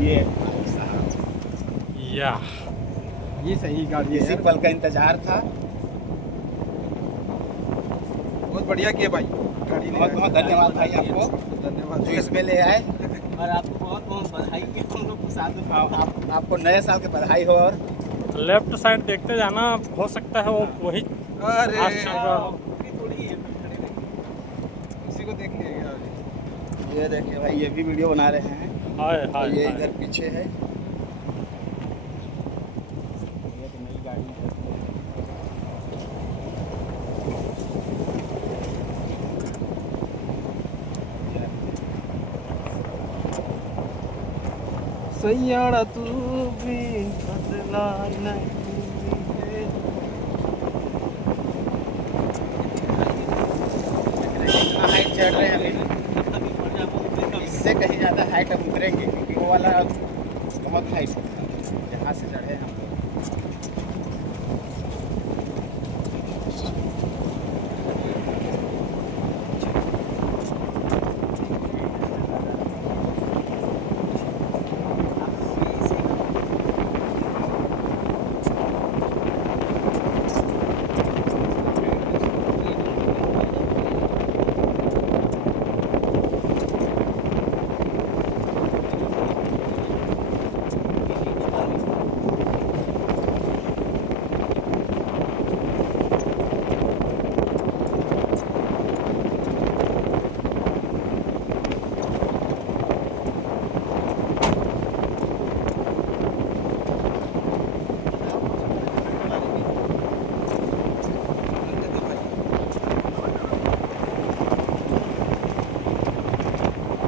ये भाई साहब, या ये सही गाड़ी है इसी यार। पल का इंतजार था। बहुत बढ़िया किया भाई, गाड़ी ले बहुत बहुत आए। धन्यवाद भाई आपको धन्यवाद। जो इसमें ले आए। और आपको बहुत बहुत बधाई कि हम लोग को साथ में आपको नए साल की बधाई हो। और लेफ्ट साइड देखते जाना, हो सकता है वो वही अरे आज चल रहा हो। थोड़ी है खड़े रहे। उसी को देख लिया अभी। ये देखिए भाई, ये भी वीडियो बना रहे हैं। हाय और हाय ये हाय। इधर पीछे है। ये तो नई गाड़ी है। सैयाड़ा तू भी बदला नहीं है। इतना हाइट चढ़ रहे हैं अभी, इससे कहीं ज़्यादा हाइट हम उतरेंगे, क्योंकि वो वाला बहुत हाइट है। यहाँ से चढ़े हम लोग।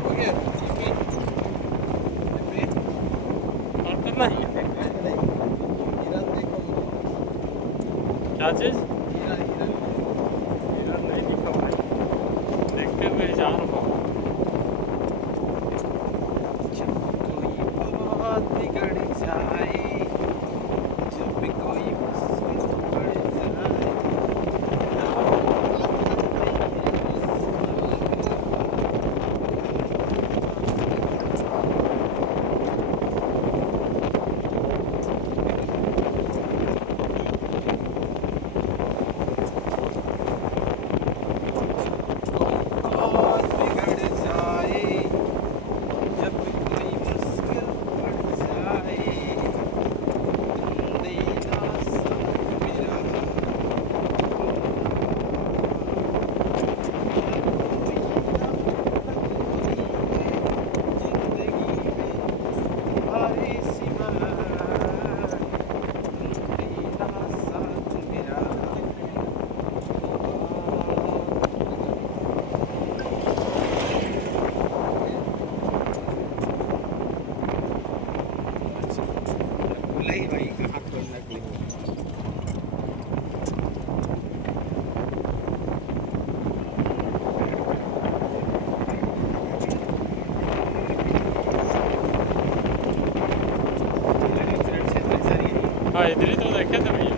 हो गया? और करना ही है। हीरा देखो। क्या चीज? हीरा हीरा। हीरा नहीं दिखा भाई, देखते हुए जा रहा हूँ। कोई बात बिगड़ जाए, जब भी कोई मुश्किल पड़ जाए। बात बिगड़ जाए, जब भी कोई मुश्किल पड़ जाए। देना साथ मेरा। नहीं भाई, कहाँ खोलने के लिए। हाँ इधर ही तो देखे थे भैया।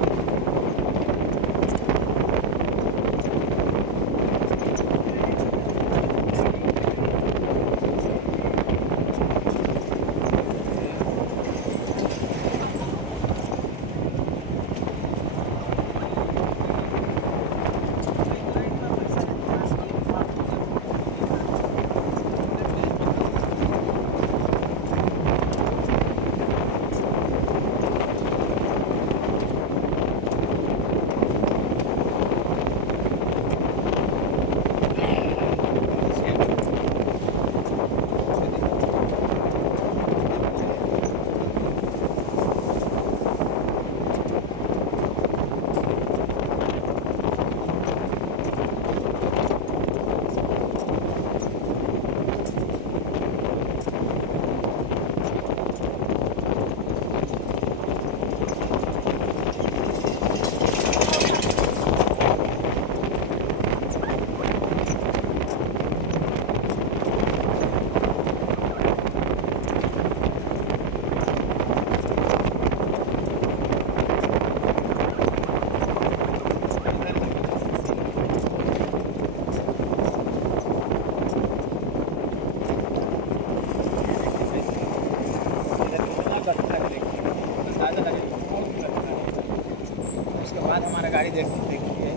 गाड़ी देखिए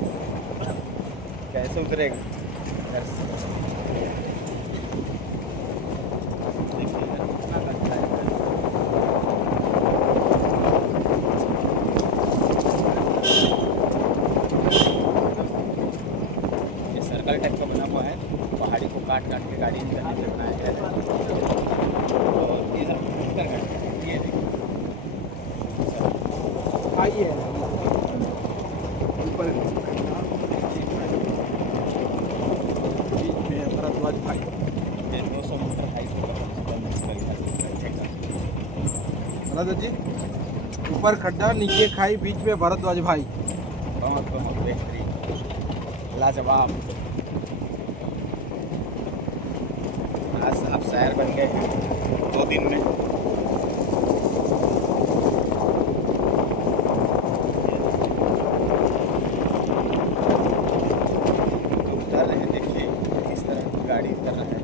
कैसे उतरेगा इधर से। देखिए इधर कितना गड्ढा है। ये सर्कल टाइप का बना हुआ है, पहाड़ी को काट काट के गाड़ी निकलने के लिए बनाया गया है। और इधर उतर गए, ये देखिए आइए ऊपर बीच में भरद्वाज भाई। ये 200 मीटर हाइट होगा भरद्वाज जी, ऊपर खड्डा नीचे खाई बीच में भरद्वाज भाई। बहुत बहुत बेहतरीन, लाजवाब। आज आप शायर बन गए हैं 2 दिन में। उतर रहे हैं, देखिए इस तरह गाड़ी उतर रहा है।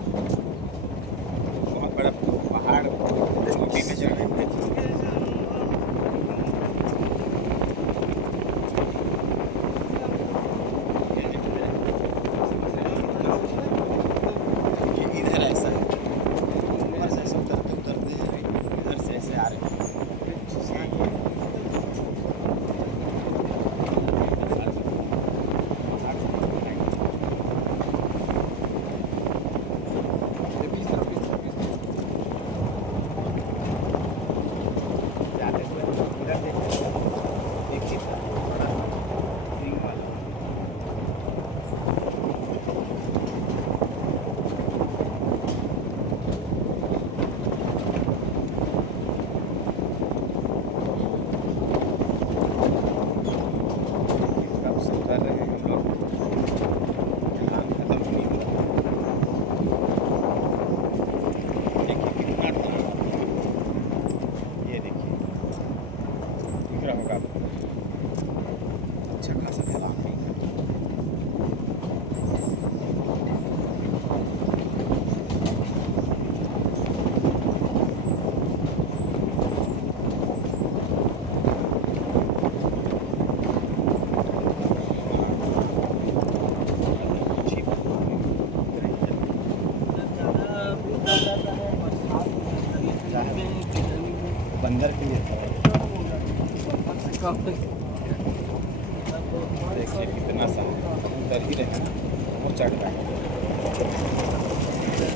बहुत बड़ा पहाड़ चोटी पे चढ़ रहे हैं। ये इधर ऐसा है, ऊपर से ऐसे उतरते उतरते इधर से ऐसे आ रहे हैं। जाते हुए इधर देखिए, एक ही था बड़ा रिंग वाला। कब से कर रहे हैं हम लोग, ढलान खत्म नहीं हो रहा। देखिए कितना ढलान, ये देखिए दिख रहा होगा आपको, अच्छा खासा ढलान है। बंदर के लिए था, देखिए कितना सा उतर ही रहे हैं और चढ़ रहा है।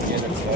ये लड़का